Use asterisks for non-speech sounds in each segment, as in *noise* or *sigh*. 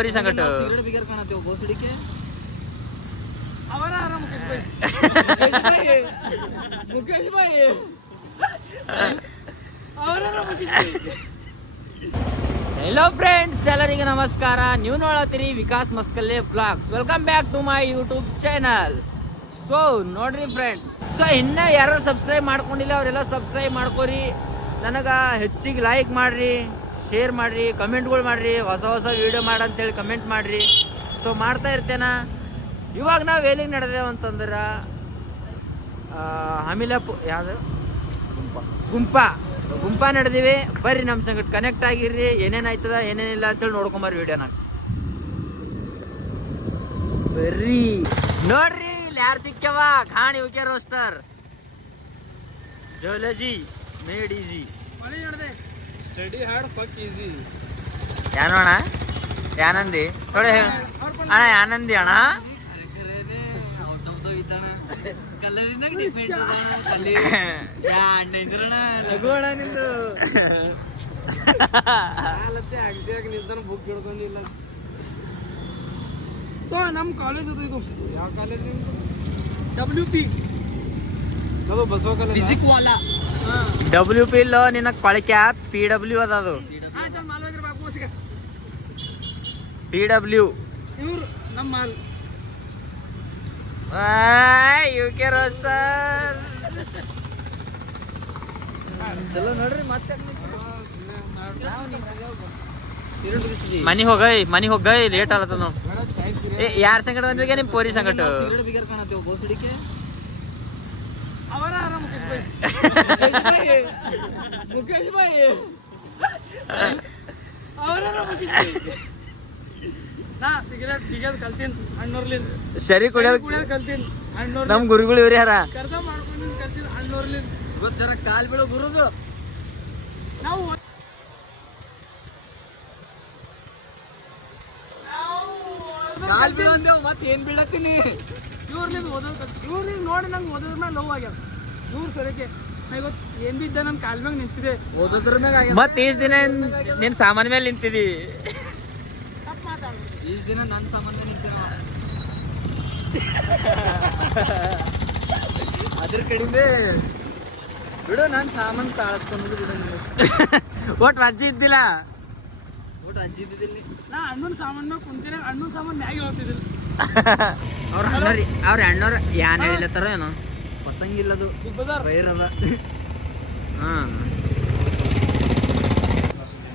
ಬರೀ ಸಂಗಟ Mukesh Bhai hello friends ಎಲ್ಲರಿಗೂ ನಮಸ್ಕಾರ. ನೀವು ನೋಡತ್ತೀರಿ Vikas Maskalle vlogs welcome back to my YouTube channel so ನೋಡ್ರಿ ಫ್ರೆಂಡ್ಸ್ ಸೊ ಇನ್ನ ಯಾರು ಸಬ್ಸ್ಕ್ರೈಬ್ ಮಾಡ್ಕೊಂಡಿಲ್ಲ ಅವರೆಲ್ಲ ಸಬ್ಸ್ಕ್ರೈಬ್ ಮಾಡ್ಕೋರಿ. ನನಗೆ ಹೆಚ್ಚಿಗೆ ಲೈಕ್ ಮಾಡ್ರಿ. ಶೇರ್ ಮಾಡಿರಿ, ಕಮೆಂಟ್ಗಳು ಮಾಡ್ರಿ, ಹೊಸ ಹೊಸ ವಿಡಿಯೋ ಮಾಡಂತೇಳಿ ಕಮೆಂಟ್ ಮಾಡಿರಿ. ಸೊ ಮಾಡ್ತಾ ಇರ್ತೇನ? ಇವಾಗ ನಾವು ಎಲ್ಲಿಗೆ ನಡೆದೇವು ಅಂತಂದ್ರೆ ಹಮಿಲಪು, ಯಾವುದು? ಗುಂಪ. ಗುಂಪ ನಡೆದಿವಿ. ಬರ್ರಿ ನಮ್ಮ ಸಂಗಟ್ ಕನೆಕ್ಟ್ ಆಗಿರ್ರಿ. ಏನೇನು ಆಯ್ತದ ಏನೇನಿಲ್ಲ ಅಂತೇಳಿ ನೋಡ್ಕೊಂಬರ್ರಿ ವಿಡಿಯೋನ ಬರ್ರಿ. ನೋಡ್ರಿ, ಇಲ್ಲಿ ಯಾರು ಸಿಕ್ಕವ ಖಾಣಿ ಉಕೆ ರೋಸ್ಟರ್ ಜೋಲಜಿ, ಮೇಡ್ ನಡೆದೆ. ಸ್ಟಡಿ ಹಾರ್ಡ್ ಫಕ್ ಈಸಿ ಯಾನೋಣ ಯಾನಂದಿ? ಥೋಡೆ ಅಣ್ಣ ಯಾನಂದಿ ಅಣ್ಣ? ಕಲರಿನಾಗ ಅದಾನ ಕಲಿ ಯಾ ಅಣ್ಣ ಲಘು ಅಣ್ಣ ನಿಂದು ಹಾಲತ್ತೆ ಅಗಸಿಯಾಗ ನಿಲ್ತಾನ ಬುಕ್ ಹಿಡ್ಕೊಂಡಿಲ್ಲ. ಸೊ ನಮ್ಮ ಕಾಲೇಜ್ ಅದು ಇದು. ಯಾವ ಕಾಲೇಜ್ ನಿಮ್ದು ಡಬ್ಲ್ಯೂ ಪಿ ಪಿ ಇಲ್ಲ ನಿನ್ನ ಕೊಳಕ್ಯಾ ಪಿ ಡಬ್ಲ್ಯೂ ಅದ ಅದು. ಪಿ ಡಬ್ಲ್ಯೂ ಕೆ ರೋಸ್ಟರ್ ಚಲೋ ನೋಡ್ರಿ ಮತ್ತೆ ಮನಿ ಹೋಗೈ ಮನಿ ಹೋಗೈ ಲೇಟ್ ಆಗತ್ತ ನಾವು ಏ ಯಾರ ಸಂಕಟ ಬಂದಿದ್ದೆ ನಿಮ್ ಪೋರಿ ಸಂಕಟ. ಮುಖೇಶ್ ಭಾಯಿ ನಾ ಸಿಗರೇಟ್ ಬಿಗದ್ ಕಲ್ತೀನಿ ಅಣ್ಣೋರ್ಲಿಂದ ಸರಿ ಕುಡಿಯೋದ್ ಕುಡಿಯೋದು ಕಲ್ತೀನಿ ಅಣ್ಣೋರ್ ನಮ್ಮ ಗುರುಗಳು ಇವ್ರಿ ಯಾರ? ಕರ್ದ ಮಾಡ್ಕೊಂಡು ಕಲ್ತೀನಿ ಅಣ್ಣೋರ್ಲಿಂದ ಗೊತ್ತರ ಕಾಲ್ ಬೀಳೋ ಗುರುದು. ನಾವು ಕಾಲ್ ಬೀಳೋ ಅಂದೇವ್ ಮತ್ತೆ ಏನ್ ಬೀಳತ್ತೀನಿ? ಇವ್ರಲಿಂದ ಓದೋದು ಇವ್ರಿಗೆ ನೋಡಿ ನಂಗೆ ಓದೋದ್ರ ಮೇಲೆ ಲವ್ ಆಗ್ಯಾವ ಇವ್ರು ಸರಿಕೆ ನಾ ಇವತ್ತು ಏನ್ ಬಿದ್ದ? ನನ್ನ ಕಾಲ್ ಮ್ಯಾಗ ನಿಂತಿದೆ. ಓದೋದ್ರ ಮ್ಯಾಗ. ಮತ್ ಈಸ್ ದಿನ ನಿನ್ ಸಾಮಾನ್ ಮೇಲೆ ನಿಂತಿದಿ? ತಪ್ಪು ಮಾತಾಡ. ಈ ದಿನ ನನ್ನ ಸಂಬಂಧ ನಿಂತೇನ. ಅದ್ರ ಕಡಿಮೆ ಬಿಡು ನಾನು ಸಾಮಾನು ತಾಳಸ್ಕೊಂಡು ಒಟ್ ರಜ್ಜಿ ಇದ್ದಿಲ್ಲ? ಊಟ ಅಜ್ಜಿ ಇದ್ದಿದ್ದಿಲ್ಲ ನಾ. ಅಣ್ಣನ ಸಾಮಾನ್ ಮ್ಯಾಗ ಕುಂತೀನಿ ಅಣ್ಣನ ಸಾಮಾನ್ ಮ್ಯಾಗ ಹೋಗ್ತಿದ್ದಿಲ್ಲ *laughs* ಅವ್ರ ಅಣ್ಣವ್ರಿ ಅವ್ರ ಅಣ್ಣವ್ರ ಯಾನ್ ಹೇಳಿಲ್ಲತ್ತಾರ ಏನೋ? ಗೊತ್ತಂಗಿಲ್ಲ ಅದು ಅದ. ಹಾ.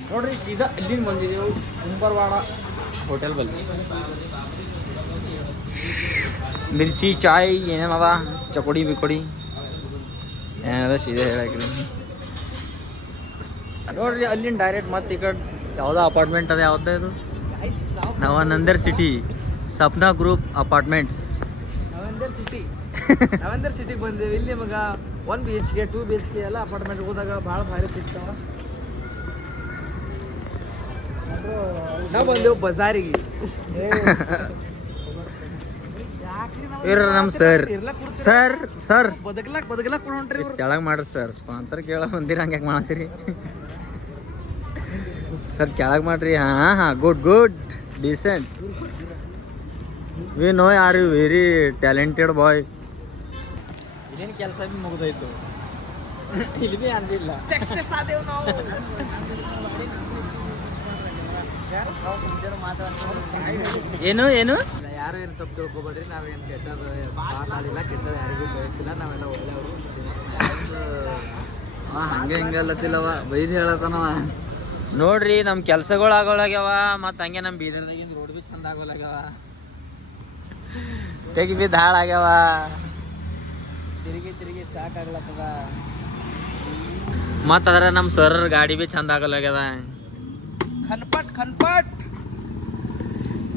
ನೋಡ್ರಿ ಸೀದಾ ಇಲ್ಲಿಂದ ಬಂದಿದ್ದೆವು ಕುಂಬರ್ವಾಡ ಹೋಟೆಲ್ ಬಲ್ಲಿ. ಮಿರ್ಚಿ ಚಾಯ್ ಏನೇನದ ಚಕೋಡಿ ಬಿಕೊಡಿ ಏನದ ಸೀದಾ ಹೇಳಕ್ರಿ ನೋಡ್ರಿ ಅಲ್ಲಿಂದ ಡೈರೆಕ್ಟ್ ಮತ್ತೆ ಈ ಕಡೆ ಯಾವ್ದೋ ಅಪಾರ್ಟ್ಮೆಂಟ್ ಅದ ಯಾವ್ದು ಇದು? Navanandar city Sapna group apartments Navanandar city Navendar ಸಿಟಿಗೆ ಬಂದೇವಿ. ಇಲ್ಲಿ ಮಗ one B H K two B H K ಎಲ್ಲ ಅಪಾರ್ಟ್ಮೆಂಟ್ ಹೋದಾಗ ಭಾಳ ಭಾರಿ ಸಿಗ್ತಾವ. ನಾವು ಬಂದೆವು ಬಜಾರಿಗೆ. ಇವ್ರ ನಮ್ ಸರ್. Sir sir. ಬದುಕ್ಲಾಕ್ ಬದುಕ್ಲಾಕ್ ಕೊಡ ಹೊಂಟ್ರಿ ಇವ್ರು. ಕೆಳಗ್ ಮಾಡ್ರಿ ಸರ್. ಸ್ಪಾನ್ಸರ್ ಕೇಳ ಬಂದಿರ ಹಂಗೆ ಮಾಡತ್ತೀರಿ ಸರ್ ಕೆಳಗ್ ಮಾಡ್ರಿ. ಹಾ ಹಾ good good decent we know are you very talented boy ಇದೇನು ಕೆಲಸ ಬಿ ಮುಗಿದೋಯ್ತು? ಇಲ್ಲಿ ಬಿ ಅಂದಿಲ್ಲ ಸಕ್ಸಸ್ ಆದೇವು ನಾವು. ಏನು ಏನು? ಯಾರು ಏನು ತಪ್ಪು ತಿಳ್ಕೊಬೇಡ್ರಿ ನಾವೇನು ಕೆಟ್ಟದ್ದು ಮಾತಾಡಿಲ್ಲ ಕೆಟ್ಟದ್ದು ಯಾರಿಗೂ ಬಯಸಿಲ್ಲ ನಾವೆಲ್ಲ ಒಳ್ಳೆಯವರು. ಹಂಗೆ ಹಿಂಗೆ ಅಲ್ಲತ್ತಿಲ್ಲವ ಬೈದು ಹೇಳತ್ತನವ. ನೋಡ್ರಿ ನಮ್ಮ ಕೆಲ್ಸಗಳು ಆಗೋಲಾಗ್ಯಾವ ಮತ್ತು ಹಂಗೆ ನಮ್ಮ ಬೀದರ್ದಾಗಿಂದ ರೋಡ್ ಬಿ ಚಂದ ಆಗೋಲಾಗ್ಯಾವ ತೆಗಿ ಬಿ ಧಾಳ ಆಗ್ಯಾವ. ತಿರುಗಿ ತಿರುಗಿ ಸಾಕಾಗ್ಲತ್ತದ ಮತ್ತು ಅದ್ರ ನಮ್ಮ ಸರ್ ಗಾಡಿ ಬಿ ಚಂದ ಆಗಲ್ಲಾಗ್ಯದ ಖನ್ಪಟ್ ಖನ್ಪಟ್.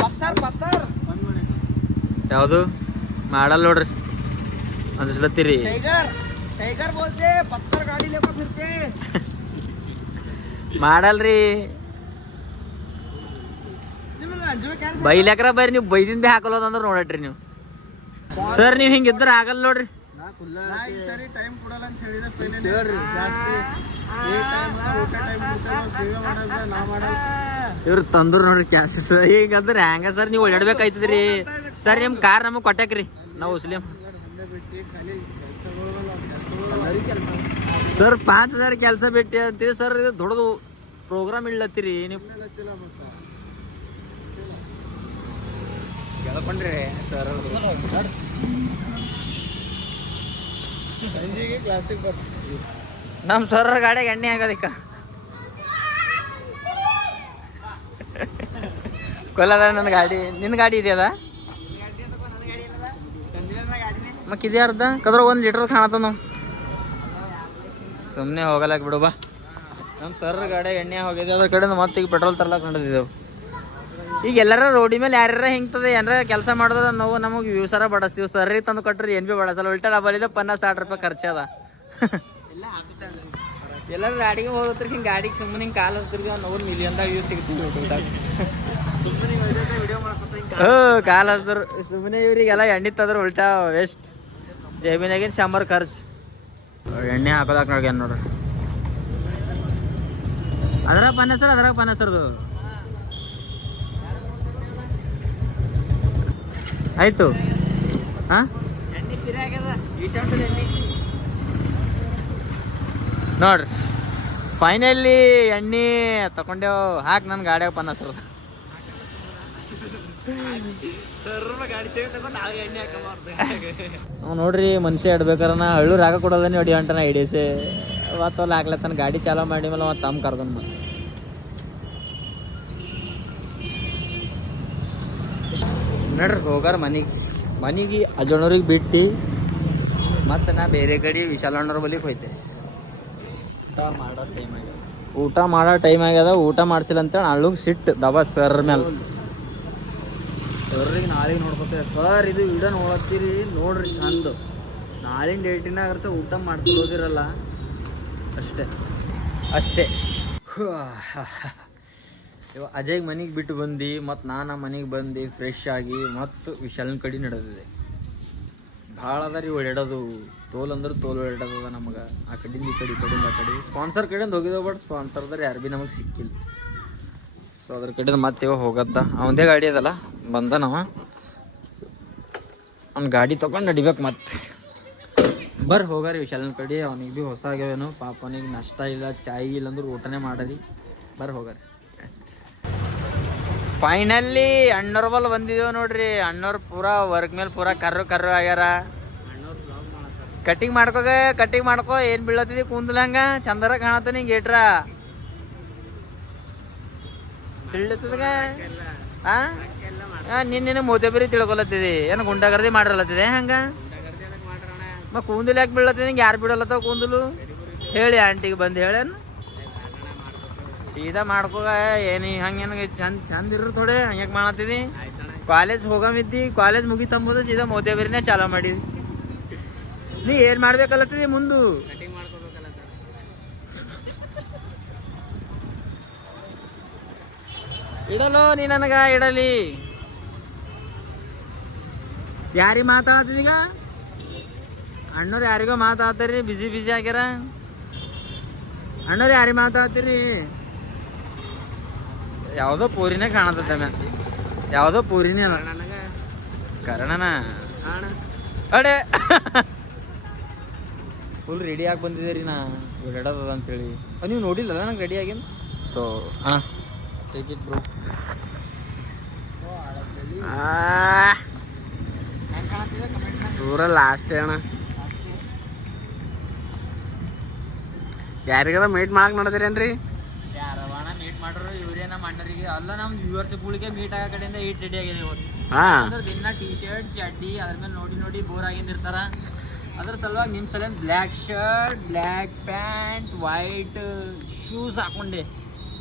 ಪತ್ತರ್ ಪತ್ತರ್ ಯಾವುದು? ಮಾಡಲ್ಲ ನೋಡ್ರಿ. ಅನ್ಸ್ಲತ್ತೀರಿ. ಟೈಗರ್ ಟೈಗರ್ ಬೋಲ್ತೆ ಪತ್ತರ್ ಗಾಡಿ ಲೇಕ ಫಿರ್ತೆ *laughs* ಮಾಡಲ್ರಿ. ಬೈಲಾಕ್ರ ಬರ್ರಿ ನೀವು ಬೈದಿಂದ ಹಾಕಲೋದಂದ್ರೆ ನೋಡಟ್ರಿ ನೀವು. ಸರ್ ನೀವು ಹಿಂಗಿದ್ರೆ ಆಗಲ್ಲ ನೋಡ್ರಿ. ನಾ ಈ ಸರಿ ಟೈಮ್ ಕೊಡಲ್ಲ ಅಂತ ಹೇಳಿದೆ ಪೈಲೆ ಹೇಳ್ರಿ ಜಾಸ್ತಿ. ಇವ್ರು ತಂದ್ರು ನೋಡ್ರಿ ಕ್ಯಾಶಸ್ ಈಗ ಅಂದ್ರೆ ಹೆಂಗ ಸರ್ ನೀವು ಓಡಾಡ್ಬೇಕಾಯ್ತದ್ರಿ? ಸರ್ ನಿಮ್ ಕಾರ್ ನಮಗ್ ಕೊಟ್ಟಾಕ್ರಿ ನಾವು ಉಸ್ಲಿಂ ಸರ್ ಪಾಂಚ್ ಹಜಾರ್ ಕೆಲಸ ಬಿಟ್ಟಿ ಅಂತೀವಿ ಸರ್ ಇದು ದೊಡ್ಡದು ಪ್ರೋಗ್ರಾಮ್ ಇಡ್ಲತ್ತೀರಿ ನೀವು. ಕೇಳ್ಕೊಂಡ್ರಿ ಸರ್ ನಮ್ ಸರ್ ಗಾಡಿಗೆ ಎಣ್ಣೆ ಆಗೋದಿಕ್ಕ ಕೊಲ್ಲದ ನನ್ನ ಗಾಡಿ ನಿನ್ನ ಗಾಡಿ ಇದೆಯದ ಮಕ್ ಇದೆ ಅರ್ಧ? ಕದ್ರ ಒಂದು ಲೀಟರ್ ಕಾಣತ್ತ ನಾವು ಸುಮ್ಮನೆ ಹೋಗಲಕ್ ಬಿಡು ಬಾ. ನಮ್ಮ ಸರ್ ಗಾಡಿ ಎಣ್ಣೆ ಹೋಗಿದೆ ಅದ್ರ ಕಡೆ ಮತ್ತೆ ಈಗ ಪೆಟ್ರೋಲ್ ತರ್ಲಕ್ ಈಗ ಎಲ್ಲಾರ ರೋಡಿ ಮೇಲೆ ಯಾರ್ಯಾರ ಹಿಂಗ್ತದೆ ಏನಾರ ಕೆಲಸ ಮಾಡಿದ್ರೆ ನಾವು ನಮಗೆ ವ್ಯೂಸರ ಬಡಸ್ತೀವಿ. ಸರ್ ತಂದು ಕೊಟ್ರಿ ಏನು ಭೀ ಬಡಸಲ್ಲ. ಉಲ್ಟಾ ಡಬಲ್ ಪನ್ನ ಸಾಟ್ ರೂಪಾಯಿ ಖರ್ಚದ ಎಲ್ಲರೂ ಗಾಡಿಗೆ ಹೋದ್ರೆ ಹಿಂಗೆ ಗಾಡಿಗೆ ಸುಮ್ಮನೆ ಹಿಂಗೆ ಕಾಲು ಹತ್ತಿರ್ಗೆ ಒಂದು ನೂರು ಮಿಲಿಯನ್ದಾಗ ವ್ಯೂ ಸಿಗ್ತೀವಿ ಯೂಟ್ಯೂಬ್ದಾಗ ಹ್ಞೂ ಕಾಲು ಹತ್ತಿರ ಸುಮ್ಮನೆ ಇವ್ರಿಗೆಲ್ಲ ಎಣ್ಣೆ ತಂದ್ರೆ ಉಲ್ಟಾ ವೇಸ್ಟ್ ಜೇಬಿನಾಗಿನ ಶಂಬರ್ ಖರ್ಚು. ಎಣ್ಣೆ ಹಾಕೋದಾಕ ನೋಡಿ ನೋಡ್ರಿ. ಅದ್ರಾಗ ಪನ್ನ ಸರ್ ಅದ್ರಾಗ ಪನ್ನ ಆಯ್ತು. ಹಾ ನೋಡ್ರಿ. ಫೈನಲಿ ಎಣ್ಣೆ ತಗೊಂಡೇವು ಹಾಕ್ ನನ್ನ ಗಾಡಿಯಾಗ ಪನ್ನ ಸರ್. ನಾವು ನೋಡ್ರಿ ಮನುಷ್ಯ ಇಡ್ಬೇಕಾರ ನಾ ಹಳ್ಳು ರಾಗ ಕೊಡೋದನ್ನ ಹೊಡಿ ಹೊಂಟನ ಹಿಡಿಸೆ ಅವತ್ತಲ್ಲಿ ಆಗ್ಲತ್ತನ ಗಾಡಿ ಚಾಲೋ ಮಾಡಿ ಮೇಲೆ ಅವತ್ತು ತಮ್ಮ ಕರ್ದನ್ ಮತ್ತೆ ನಡ್ರಿ ಹೋಗಾರ ಮನೆಗೆ ಮನೆಗೆ ಅಜಣ್ಣವ್ರಿಗೆ ಬಿಟ್ಟು ಮತ್ತು ನಾ ಬೇರೆ ಕಡೆ ವಿಶಾಲಣ್ಣವ್ರ ಬಲಿಗೆ ಹೋಯ್ತೆ. ಮಾಡೋ ಟೈಮ್ ಆಗ್ಯದ ಊಟ ಮಾಡೋ ಟೈಮ್ ಆಗ್ಯದ ಊಟ ಮಾಡ್ಸಿಲ್ಲ ಅಂತೇಳಿ ಅಳ್ಳುಗ್ ಸಿಟ್ಟು ದಬಾ ಸರ್ ಮೇಲೆ ಸರ್ರಿಗೆ ನಾಳೆಗೆ ನೋಡ್ಕೊತೇವೆ. ಸರ್ ಇದು ವಿಡಿಯೋ ನೋಡತ್ತೀರಿ ನೋಡ್ರಿ ಚಂದ. ನಾಳಿನ ಡೇಟಿನಾಗ ಸಹ ಊಟ ಮಾಡ್ಸೋದಿರಲ್ಲ. ಅಷ್ಟೇ. ಅಷ್ಟೇ. ಇವ ಅಜಯ್ ಮನೆಗೆ ಬಿಟ್ಟು ಬಂದು, ಮತ್ತು ನಾನು ಮನೆಗೆ ಬಂದು ಫ್ರೆಶ್ ಆಗಿ, ಮತ್ತು ವಿಶಾಲನ ಕಡೆ ನಡೆದಿದೆ. ಭಾಳ ಅದ ರೀ ಓಡಾಡೋದು ತೋಲ್ ಅಂದ್ರೆ ತೋಲ್ ಓಡಾಡೋದ ನಮಗೆ. ಆ ಕಡೆಯಿಂದ ಈ ಕಡೆ ಕಡೆಯಿಂದ ಆ ಕಡೆ. ಸ್ಪಾನ್ಸರ್ ಕಡೆಯಿಂದ ಹೋಗಿದ್ದೆವು ಬಟ್ ಸ್ಪಾನ್ಸರ್ದಾರೆ ಯಾರು ಭೀ ನಮಗೆ ಸಿಕ್ಕಿಲ್ಲ. ಸೊ ಅದ್ರ ಕಡೆಯಿಂದ ಮತ್ತೆ ಇವಾಗ ಹೋಗತ್ತ. ಅವಂದೇ ಗಾಡಿ ಅದಲ್ಲ, ಬಂದ ನಾವ. ಅವ್ನ ಗಾಡಿ ತೊಗೊಂಡು ನಡಿಬೇಕು ಮತ್ತೆ. ಬರ್ರಿ ಹೋಗಾರಿ ವಿಶಾಲನ ಕಡೆ, ಅವನಿಗೆ ಭೀ ಹೊಸ ಆಗ್ಯಾವೇನು, ಪಾಪ ಅವನಿಗೆ ನಷ್ಟ ಇಲ್ಲ, ಚಾಯ್ ಇಲ್ಲ ಅಂದ್ರೆ ಊಟನೇ ಮಾಡರಿ. ಬರ್ರಿ ಹೋಗಾರಿ. ಫೈನಲಿ ಅಣ್ಣವ್ರ ಬಲ್ ಬಂದಿದ್ದೇವೆ ನೋಡ್ರಿ. ಅಣ್ಣವ್ರು ಪೂರ ವರ್ಕ್ ಮೇಲೆ ಪೂರ ಕರ್ರು ಕರ್ರು ಆಗ್ಯಾರ. ಕಟ್ಟಿಂಗ್ ಮಾಡ್ಕೋಗ ಕಟ್ಟಿಂಗ್ ಮಾಡ್ಕೋ, ಏನ್ ಬೀಳತ್ತಿದಿ ಕುಂದ್ಲಂಗ ಚಂದರ ಕಾಣತ್ತ ನಿಂಗೆ ಏಟ್ರ ನಿನ್ನ ಆ? ನಿನ್ನೆ ಮೋತೆ ತಿಳ್ಕೊಲತ್ತಿದಿ. ಏನು ಗುಂಡಗರ್ದಿ ಮಾಡಿರಲತ್ತಿದೆ ಹಂಗ? ಮ ಕೂದಲು ಯಾಕೆ ಬೀಳತ್ತೆ ನಿಂಗೆ ಯಾರು ಬಿಡಲತ್ತವ ಕೂಂದಲು? ಹೇಳಿ ಆಂಟಿಗೆ ಬಂದು ಹೇಳೇನು? ಸೀದಾ ಮಾಡ್ಕೋಗ ಏನು ಹಂಗೆ ಚಂದ ಚಂದ ಇರು ಥೋಡೆ ಹಂಗ್ಯಾಕೆ ಮಾಡತ್ತಿದಿ ಕಾಲೇಜ್ ಹೋಗಮಿದ್ದಿ ಕಾಲೇಜ್ ಮುಗಿತಂಬುದು ಸೀದಾ ಮೋತಿಯಬರಿನೇ ಚಾಲೋ ಮಾಡಿದಿ. ನೀ ಏನ್ ಮಾಡ್ಬೇಕಲ್ಲತ್ತಿದಿ ಮುಂದು? ಇಡಲು ನೀ ನನಗ ಇಡಲಿ. ಯಾರಿಗೆ ಮಾತಾಡತ್ತಿದೀಗ ಅಣ್ಣವ್ರು ಯಾರಿಗೋ ಮಾತಾಡ್ತಾರ್ರಿ ಬಿಸಿ ಬಿಸಿ ಆಗ್ಯಾರ. ಅಣ್ಣವ್ರು ಯಾರಿಗೆ ಮಾತಾಡ್ತೀರಿ? ಯಾವುದೋ ಪೂರಿನೇ ಕಾಣತೈತೆ ಮ್ಯಾಲ ಯಾವುದೋ ಪೂರಿನೇ ಅದ ಕರ್ಣನ? ಅಡೆ. ಫುಲ್ ರೆಡಿ ಆಗಿ ಬಂದಿದೆ ರೀ ನಾ. ಓಡಾಡೋದ ಅಂತೇಳಿ. ನೀವು ನೋಡಿಲ್ಲಲ್ಲ ನಂಗೆ ರೆಡಿ ಆಗಿನ? ಸೊ ಹಾಂ. ಟೇಕ್ ಇಟ್ ಬ್ರೋ ಪೂರ ಲಾಸ್ಟ್ ಅಣ್ಣ. ಯಾರಿಗಾರ ಮೀಟ್ ಮಾಡಕ್ ನೋಡಿದ್ರೇನ್ರಿ? ಯಾರ ಮೀಟ್ ಮಾಡ್ರಿ ಅಣ್ಣರಿಗೆ ಅಲ್ಲ ನಮ್ಮ ವ್ಯೂವರ್ಸ್ಗಳಿಗೆ ಮೀಟ್ ಆಗೋ ಕಡೆಯಿಂದ ಈಟ್ ರೆಡಿ ಆಗಿದೆ ಇವತ್ತು. ಅಂದ್ರೆ ದಿನ ಟೀ ಶರ್ಟ್ ಚಡ್ಡಿ ಅದ್ರ ಮೇಲೆ ನೋಡಿ ನೋಡಿ ಬೋರ್ ಆಗಿಂದಿರ್ತಾರ. ಅದ್ರ ಸಲುವಾಗಿ ನಿಮ್ಮ ಸಲ black shirt black pant white shoes ಹಾಕೊಂಡೆ.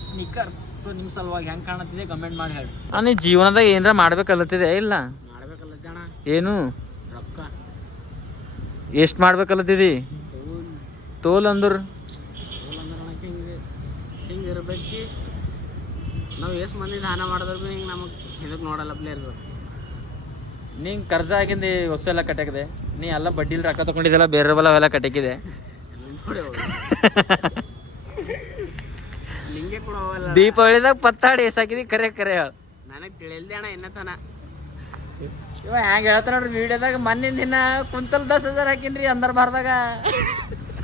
Sneakers so ನಿಮ್ಮ ಸಲುವಾಗಿ ಹೆಂಗೆ ಕಾಣತ್ತಿದೆ ಕಮೆಂಟ್ ಮಾಡಿ ಹೇಳಿ. ನಾನು ಜೀವನದಾಗ ಏನಾರ ಮಾಡ್ಬೇಕಲ್ಲತ್ತಿದೆ? ಇಲ್ಲ. ಮಾಡ್ಬೇಕಲ್ಲ ಜನ ಏನು? ರೊಕ್ಕ. ಎಷ್ಟು ಮಾಡ್ಬೇಕಲ್ಲತ್ತಿದಿ? ತೋಲ್ ಅಂದ್ರ ತೋಲ್ ಅಂದ್ರೆ ಅನ್ನಕ್ಕೆ ಹಿಂಗೆ ಹಿಂಗೆ ಇರ್ಬೇಕು ನಾವು ಎಷ್ಟು ಮಂದಿ ದಾನ ಮಾಡಿದ್ರು ಭೀ ಹಿಂಗೆ ನಮಗೆ ಇದಕ್ಕೆ ನೋಡಲ್ಲ ಪ್ಲೇ ಇರ್ತದೆ ನಿಂಗೆ ಕರ್ಜ ಆಗಿಂದು ವಸ್ತು ಎಲ್ಲ ಕಟ್ಟಾಕಿದೆ ನೀ ಎಲ್ಲ ಬಡ್ಡಿಲಿ ರೊಕ್ಕ ತೊಗೊಂಡಿದ್ದೆಲ್ಲ ಬೇರೆ ಬಲ ಅವೆಲ್ಲ ಕಟ್ಟಾಕಿದೆ *laughs* ನಿಂಗೆ ಕೂಡ ದೀಪಾವಳಿದಾಗ ಪತ್ತಾಡಿ ಎಸಾಕಿದಿ ಕರೆ ಕರೆ ಹೇಳ. ನನಗೆ ತಿಳಿಲ್ದೆ ಅಣ್ಣ ಇನ್ನತನ ಇವ ಹ್ಯಾಂಗ ಹೇಳ್ತಾರ ನೋಡ್ರಿ ವಿಡಿಯೋದಾಗ ಮೊನ್ನೆ ದಿನ ಕುಂತಲ್ ದಸ್ ಹಜಾರ್ ಹಾಕಿನ್ರಿ ಅಂದರ್ ಬಾರ್ದಾಗ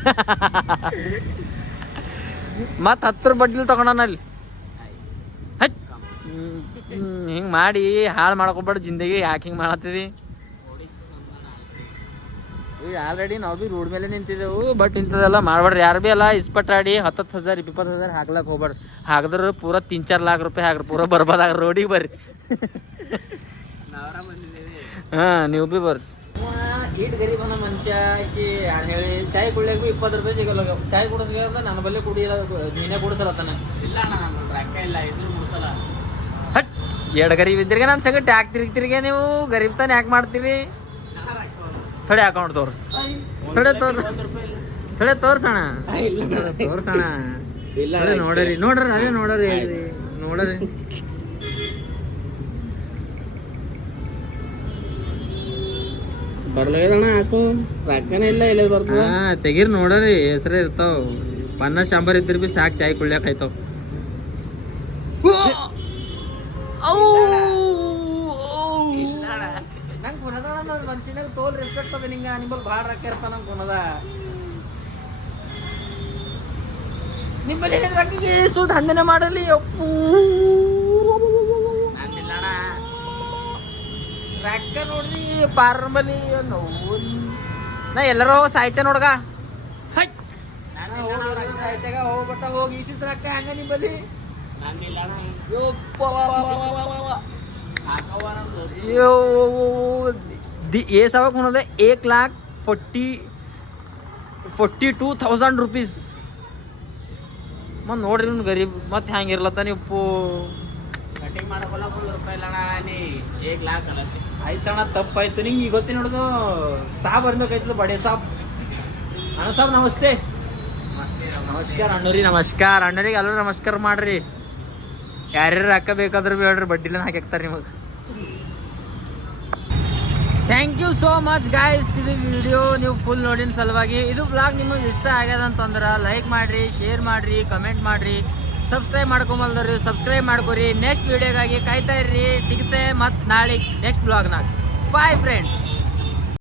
*laughs* ಮತ್ ಹತ್ತರ ಬಡ್ಡಿಲಿ ತಗೊಂಡನ ಹಿಂಗ್ ಮಾಡಿ ಹಾಳು ಮಾಡ್ಕೊಬೇಡ ಜಿಂದಗಿ ಯಾಕೆ ಹಿಂಗೆ ಮಾಡತ್ತಿದಿ ಈಗ ಆಲ್ರೆಡಿ ನಾವು ಭೀ ರೋಡ್ ಮೇಲೆ ನಿಂತಿದ್ದೆವು ಬಟ್ ಇಂಥದ್ದೆಲ್ಲ ಮಾಡ್ಬಾರ್ದು ಯಾರು ಬಿ ಎಲ್ಲ ಇಸ್ಪಟ್ಟಾಡಿ ಹತ್ತತ್ತು ಹಜಾರ್ ಇಪ್ಪತ್ತು ಹಜಾರ್ ಹಾಕ್ಲಕ್ ಹೋಗ್ಬೇಡ್ರಿ. ಹಾಕಿದ್ರೆ ಪೂರ ತಿನ್ ಚಾರ್ ಲಾಖ ರೂಪಾಯಿ ಹಾಕ್ರಿ ಪೂರ ಬರ್ಬೋದಾಗ ರೋಡಿಗೆ ಬರ್ರಿ. ಹಾಂ ಬಂದಿದ್ದೇವೆ ಹಾ ನೀವು ಭೀ ಬರ್ರಿ. ಈಟ್ ಗರೀಬ್ ಅನ್ನೋ ಮನುಷ್ಯ ಆಕಿ ಯಾರು ಹೇಳಿ ಚಾಯ್ ಕುಡ್ಲಿಕ್ಕೂ ಇಪ್ಪತ್ತು ರೂಪಾಯಿ ಸಿಗಲ್ಲ ಚಾಯ್ ಕುಡಿಸ್ಬೇಕಂದ್ರೆ ನನ್ನ ಬಲ್ಲಿ ಕುಡಿಯಲ್ಲ ನೀನೇ ಕುಡಿಸಲತ್ತಾನ ಇಲ್ಲ ನಾನು ರೊಕ್ಕ ಇಲ್ಲ ಇದ್ರು ಮುಡ್ಸಲ್ಲ. ಹಟ್ ಎರಡು ಗರೀಬ್ ಇದ್ರಿಗೆ ನನ್ನ ಸಗಟ್ ಯಾಕೆ ತಿರುಗ್ತಿರಿಗೆ ನೀವು? ಗರೀಬ್ ತಾನೆ ಯಾಕೆ ಮಾಡ್ತೀರಿ? ಥೊಡೆ ಅಕೌಂಟ್ ತೋರ್ಸ್. ಥೊಡೆ ರೂಪಾಯಿ ತೋರ್ ಒಂದು ರೂಪಾಯಿ ಇಲ್ಲ. ಥೊಡೆ ತೋರ್ಸಣ. ತೋರ್ಸಣ. ನೋಡರಿ ನೋಡ್ರಿ ಅದೇ ನೋಡ್ರಿ. ನೋಡ್ರಿ. ಬರ್ಲಾಗದಣ್ಣ ರೊಕ್ಕನೇ ಇಲ್ಲ ಇಲ್ಲ ಬರ್ತದ ಹಾ ತೆಗೀರ್ ನೋಡರಿ ಹೆಸ್ರೇ ಇರ್ತಾವ. ಪನ್ನ ಶಾಂಬಾರ್ ಇದ್ರೆ ಬಿ ಸಾಕ್ ಚಾಯ್ ಕುಳ್ಯಾಕ ಆಯ್ತಾವ. ರೆಸ್ಪೆಕ್ಟ್ ಅದ ನಿಂಗ ನಿಮ್ಮಲ್ ಭಾಳ ರೊಕ್ಕ ನಂಗೆ ಕೊನದ ನಿಮ್ಮಲ್ಲಿ ಏನಿದೆ ರೊಕ್ಕಗೆ ಎಷ್ಟು ದಂಧನೆ ಮಾಡಲಿ ಅಪ್ಪು ರೊಕ್ಕ ನೋಡ್ರಿ ಪಾರಂಬಲಿ ನೋವು ನಾ ಎಲ್ಲರೂ ಸಾಹಿತ್ಯ ಸಾಯ್ತೆ ನೋಡ್ಗ ಸಾಯ್ತಾಗ ಹೋಗ್ಬಿಟ್ಟ ಹೋಗಿ ಈಸಿಸ್ ರೊಕ್ಕ ಹಂಗ ನಿಮ್ಮಲ್ಲಿ? ಅಣ್ಣ ಯಪ್ಪ ದಿ ये सब होना ಏಕ್ एक forty forty two thousand rupees. ಮತ್ತು ನೋಡ್ರಿ ನಿಮ್ಮ ಗರೀಬ್ ಮತ್ತೆ ಹ್ಯಾಂಗೆ ಇರ್ಲತ್ತ ನೀವು? ಪೂ. ಕಟಿಂಗ್ ಮಾಡ್ಕೊಲ್ಲ ರೂಪಾಯಿ ಇಲ್ಲ ನೀ ಏಕ್ ಲಾಕ್ ಅಲ್ಲತ್ತೆ ಆಯ್ತಣ್ಣ ತಪ್ಪಾಯ್ತು. ನಿಂಗೆ ಈಗ ಗೊತ್ತಿ ನೋಡೋದು ಸಾಬ್ ಬರ್ಬೇಕಾಯ್ತು ಬಡೆ ಸಾಬ್. ಅಣ್ಣ ಸಾಬ್ ನಮಸ್ತೆ. ನಮಸ್ಕಾರ ಅಣ್ಣರಿ ನಮಸ್ಕಾರ. ಅಣ್ಣರಿಗೆ ಎಲ್ಲರೂ ನಮಸ್ಕಾರ ಮಾಡ್ರಿ. ಯಾರ್ಯಾರು ರೊಕ್ಕ ಬೇಕಾದ್ರೂ ಬೇಡ್ರಿ ಬಡ್ಡಿಲೇ ಹಾಕ್ತಾರೆ ನಿಮಗೆ. Thank you so much guys ಇದು ವಿಡಿಯೋ ನೀವು ಫುಲ್ ನೋಡಿನ ಸಲುವಾಗಿ. ಇದು ಬ್ಲಾಗ್ ನಿಮಗೆ ಇಷ್ಟ ಆಗ್ಯದ ಅಂತಂದ್ರೆ ಲೈಕ್ ಮಾಡಿರಿ ಶೇರ್ ಮಾಡಿರಿ ಕಮೆಂಟ್ ಮಾಡಿರಿ. ಸಬ್ಸ್ಕ್ರೈಬ್ ಮಾಡ್ಕೊಂಬಲ್ದವ್ರಿ ಸಬ್ಸ್ಕ್ರೈಬ್ ಮಾಡ್ಕೊರಿ. ನೆಕ್ಸ್ಟ್ ವಿಡಿಯೋಗಾಗಿ ಕಾಯ್ತಾ ಇರ್ರಿ. ಸಿಗುತ್ತೆ ಮತ್ತು ನಾಳೆ ನೆಕ್ಸ್ಟ್ ಬ್ಲಾಗ್ನಾಗ ಬಾಯ್ ಫ್ರೆಂಡ್ಸ್